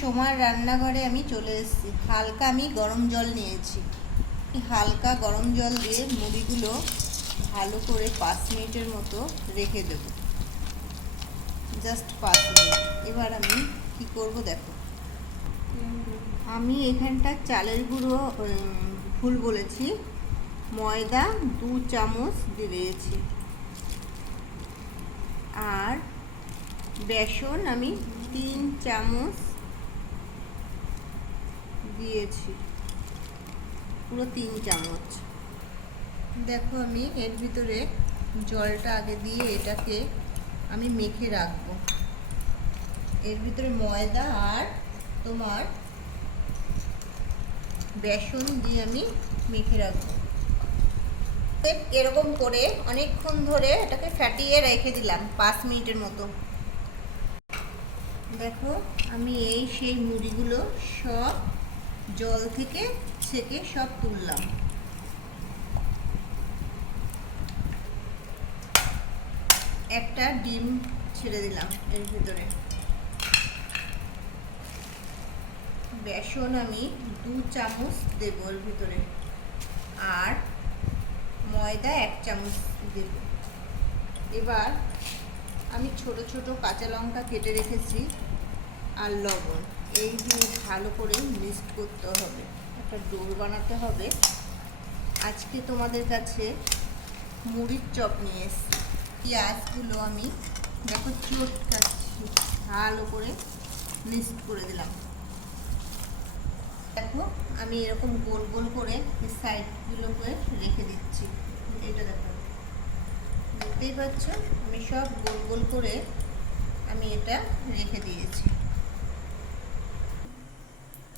সময় রান্নাঘরে আমি চলে এসেছি। হালকা আমি গরম জল নিয়েছি। হালকা গরম জল দিয়ে মুড়িগুলো ভালো করে পাঁচ মিনিটের মতো রেখে দেব। জাস্ট পাঁচ মিনিট। এবার আমি কি করব দেখো। আমি এখানটা চালের গুঁড়ো ভুল বলেছি। ময়দা দু চামচ দিয়ে দিয়েছি। আর বেসন আমি তিন চামচ দিয়েছি। পুরো তিন চামচ। দেখো আমি এর ভিতরে জলটা আগে দিয়ে এটাকে আমি মেখে রাখব। এর ভিতরে ময়দা আর তোমার বেসন দিয়ে আমি মেখে রাখব। এরকম করে অনেকক্ষণ ধরে এটাকে ফ্যাটিয়ে রেখে দিলাম, পাঁচ মিনিটের মতো। দেখো, আমি এই সেই মুড়িগুলো সব জল থেকে ছেঁকে সব তুললাম। একটা ডিম ছেড়ে দিলাম এর ভিতরে। বেসন আমি দু চামচ দেব এর ভিতরে আর ময়দা এক চামচ দেব। এবার আমি ছোট ছোট কাঁচা লঙ্কা কেটে রেখেছি আর লবণ। এই দিয়ে ভালো করে মিক্সড করতে হবে। একটা ডোর বানাতে হবে। আজকে তোমাদের কাছে মুড়ির চপ নিয়ে এসেছি। পেঁয়াজগুলো আমি দেখো চটকাচ্ছি, ভালো করে মিক্সড করে দিলাম। দেখো আমি এরকম গোল গোল করে সাইডগুলো করে রেখে দিচ্ছি। এটা দেখো। দেখতেই পাচ্ছ? আমি সব গোল গোল করে আমি এটা রেখে দিয়েছি।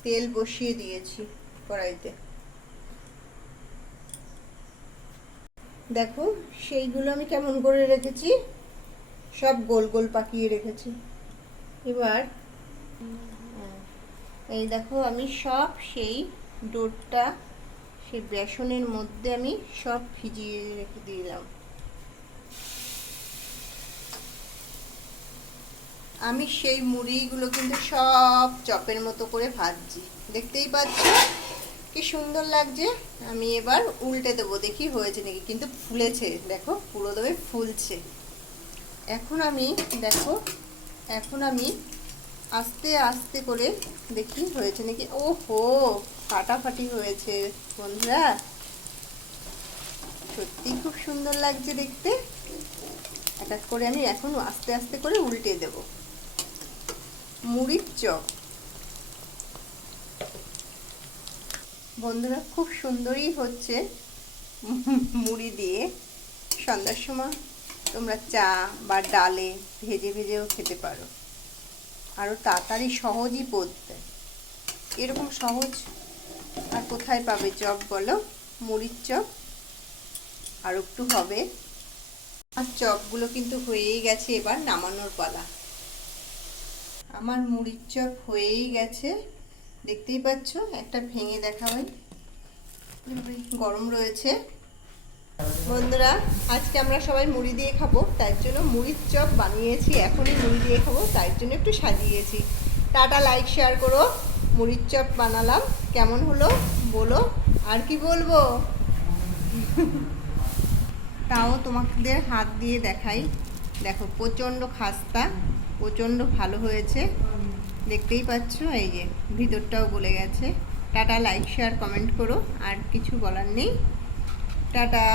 তেল বসিয়ে দিয়েছি কড়াইতে। দেখো, সেইগুলো আমি কেমন করে রেখেছি? সব গোল গোল পাকিয়ে রেখেছি। এবার, এই দেখো, আমি সব সেই ডোরটা সেই বেসনের মধ্যে আমি সব ভিজিয়ে রেখে দিলাম। আমি সেই মুড়িগুলো কিন্তু সব চপের মতো করে ভাজছি। দেখতেই পাচ্ছ? কি সুন্দর লাগছে। আমি এবার উল্টে দেবো, দেখি হয়েছে নাকি। কিন্তু ফুলেছে, দেখো, পুরো দমে ফুলছে। এখন আমি, দেখো, এখন আমি আস্তে আস্তে করে দেখি হয়েছে নাকি। ও হো ফাটাফাটি হয়েছে, বন্ধুরা। সত্যি খুব সুন্দর লাগছে দেখতে। এক করে আমি এখন আস্তে আস্তে করে উল্টে দেব। মুড়ির চপ। বন্ধুরা, খুব সুন্দরই হচ্ছে মুড়ি দিয়ে। সন্ধ্যার সময় তোমরা চা বা ডালে ভেজে ভেজেও খেতে পারো। আরও তাড়াতাড়ি সহজই পড়তে এরকম সহজ আর কোথায় পাবে চপ বলো? মুড়ির চপ। আর একটু হবে। আর চপগুলো কিন্তু হয়েই গেছে এবার নামানোর পালা। আমার মুড়ির চপ হয়েই গেছে। দেখতেই পাচ্ছ, একটা ভেঙে দেখা হয়। গরম রয়েছে। বন্ধুরা, আজকে আমরা সবাই মুড়ি দিয়ে খাব, তার জন্য মুড়ির চপ বানিয়েছি, এখনই মুড়ি দিয়ে খাব, তার জন্য একটু সাজিয়েছি। টাটা, লাইক, শেয়ার করো। মুড়ির চপ বানালাম। কেমন হলো? বলো। আর কি বলব? তাও তোমাদের হাত দিয়ে দেখাই। দেখো, প্রচণ্ড খাস্তা, প্রচণ্ড ভালো হয়েছে। দেখতেই পাচ্ছ, এই যে ভিতরটাও গলে গেছে। টাটা লাইক শেয়ার কমেন্ট করো। আর কিছু বলার নেই। টাটা।